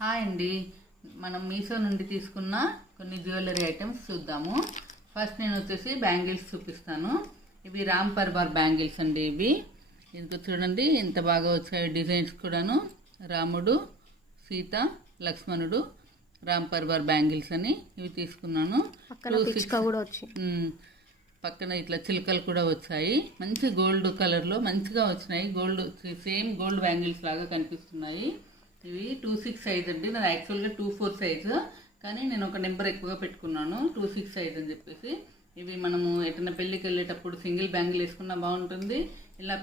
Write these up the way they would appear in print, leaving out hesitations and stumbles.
Hi అండి, మనం మీషో నుండి తీసుకున్న కొన్ని జ్యువెలరీ ఐటమ్స్ చూద్దాము. ఫస్ట్ నేను వచ్చేసి బ్యాంగిల్స్ చూపిస్తాను. ఇవి రామ్ పర్వార్ బ్యాంగిల్స్ అండి. ఇవి చూడండి ఎంత బాగా వచ్చాయి డిజైన్స్ కూడాను. రాముడు, సీత, లక్ష్మణుడు, రామ్ పర్వార్ బ్యాంగిల్స్ అని ఇవి తీసుకున్నాను. పక్కన ఇట్లా చిలకలు కూడా వచ్చాయి. మంచి గోల్డ్ కలర్లో మంచిగా వచ్చినాయి. గోల్డ్ సేమ్ గోల్డ్ బ్యాంగిల్స్ లాగా కనిపిస్తున్నాయి. ఇవి 26 సైజ్ అండి. నాది యాక్చువల్గా 24 సైజు, కానీ నేను ఒక నెంబర్ ఎక్కువగా పెట్టుకున్నాను 26 సైజ్ అని చెప్పేసి. ఇవి మనము ఎటన్నా పెళ్ళికి వెళ్ళేటప్పుడు సింగిల్ బ్యాంగిల్ వేసుకున్నా బాగుంటుంది. ఇలా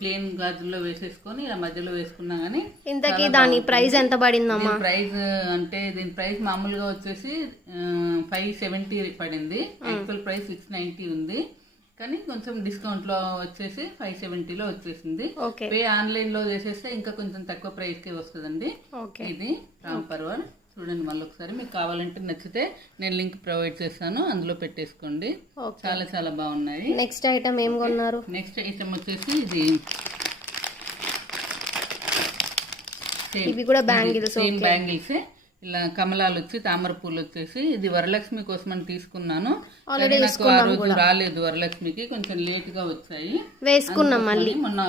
ప్లేన్ గాజుల్లో వేసేసుకొని ఇలా మధ్యలో వేసుకున్నా కానీ. ఇంతకీ దాని ప్రైస్ ఎంత పడిందమ్మా? ప్రైస్ అంటే దీని ప్రైస్ మామూలుగా వచ్చేసి 570 పడింది. యాక్చువల్ ప్రైస్ 690 ఉంది, కానీ కొంచెం డిస్కౌంట్ లో వచ్చేసి 570లో వచ్చేసింది. పే ఆన్లైన్ లో చేసేస్తే ఇంకా కొంచెం తక్కువ ప్రైస్ కి వస్తుందండి. ఇది రామ్ పర్వార్. చూడండి మళ్ళీ ఒకసారి, మీకు కావాలంటే నచ్చితే నేను లింక్ ప్రొవైడ్ చేస్తాను, అందులో పెట్టేసుకోండి. చాలా చాలా బాగున్నాయి. నెక్స్ట్ ఐటమ్ ఏం కొన్నారు? నెక్స్ట్ ఐటమ్ వచ్చేసి ఇది ఇవి కూడా బ్యాంగిల్స్. Same bangles. ఇలా కమలాలు వచ్చి తామర పూలు వచ్చేసి ఇది వరలక్ష్మి కోసం అని తీసుకున్నాను. నాకు ఆ రోజు రాలేదు వరలక్ష్మికి, కొంచెం లేట్ గా వచ్చాయి. వేసుకున్నాం మళ్ళీ. మొన్న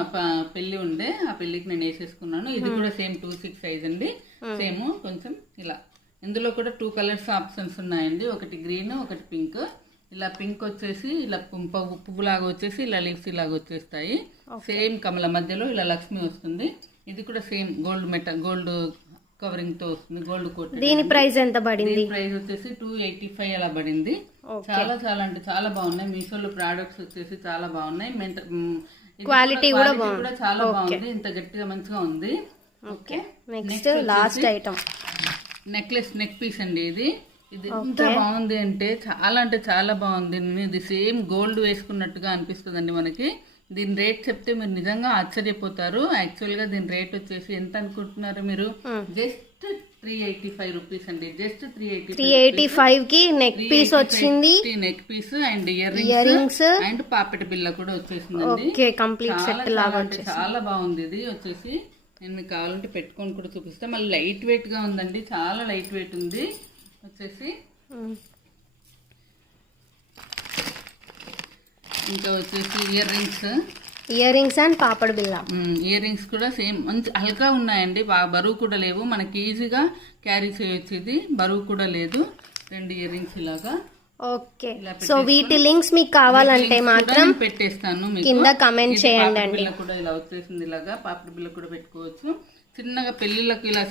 పెళ్లి ఉండే, ఆ పెళ్లికి నేను వేసేసుకున్నాను. ఇది కూడా సేమ్ 26 సైజ్ అండి. సేమ్ కొంచెం ఇలా. ఇందులో కూడా 2 కలర్స్ ఆప్షన్స్ ఉన్నాయండి. ఒకటి గ్రీన్, ఒకటి పింక్. ఇలా పింక్ వచ్చేసి ఇలా పువ్వులాగా వచ్చేసి ఇలా లీవ్స్ ఇలాగా వచ్చేస్తాయి. సేమ్ కమల మధ్యలో ఇలా లక్ష్మి వస్తుంది. ఇది కూడా సేమ్ గోల్డ్ కవరింగ్ తో వస్తుంది, గోల్డ్ కోట్. దీని ప్రైస్ ఎంత పడింది? ప్రైస్ వచ్చేసి 285 అలా పడింది. చాలా చాలా అంటే చాలా బాగున్నాయి. మీషోలో ప్రొడక్ట్స్ వచ్చేసి చాలా బాగున్నాయి. క్వాలిటీ కూడా చాలా బాగుంది. ఇంత గట్టిగా మంచిగా ఉంది. Okay, next last item neck piece అండి. ఇది ఎంత బాగుంది అంటే చాలా బాగుంది. ఇది సేమ్ గోల్డ్ వేసుకున్నట్టుగా అనిపిస్తుందండి మనకి. దీని రేట్ చెప్తే మీరు నిజంగా ఆశ్చర్యపోతారు. యాక్చువల్ గా దీని రేట్ వచ్చేసి ఎంత అనుకుంటున్నారు మీరు? జస్ట్ 385 రూపీస్ అండి. జస్ట్ 385 కి నెక్ పీస్ వచ్చింది. Neck piece and earrings and పాపెట బిల్ల కూడా వచ్చేసిందండి. చాలా బాగుంది. ఇది వచ్చేసి నేను మీకు కావాలంటే పెట్టుకొని కూడా చూపిస్తాను. మళ్ళీ లైట్ వెయిట్ గా ఉందండి, చాలా లైట్ వెయిట్ ఉంది. వచ్చేసి ఇంకా వచ్చేసి ఇయర్ రింగ్స్ అండ్ పాపడ్ బిల్ల. ఇయర్ రింగ్స్ కూడా సేమ్ మంచి హల్కా ఉన్నాయండి, బరువు కూడా లేవు, మనకి ఈజీగా క్యారీ చేయొచ్చు. ఇది బరువు కూడా లేదు. 2 ఇయర్ రింగ్స్ ఇలాగా. ఓకే, సో వీటి లింక్స్ మీకు కావాలంటే మాత్రం పెట్టేస్తాను, కింద కమెంట్ చేయండి. కూడా ఇలా వచ్చేసింది. ఇలాగా పాపడ్ బిల్ల కూడా పెట్టుకోవచ్చు. చిన్నగా పెళ్లిళ్ళకి ఇలా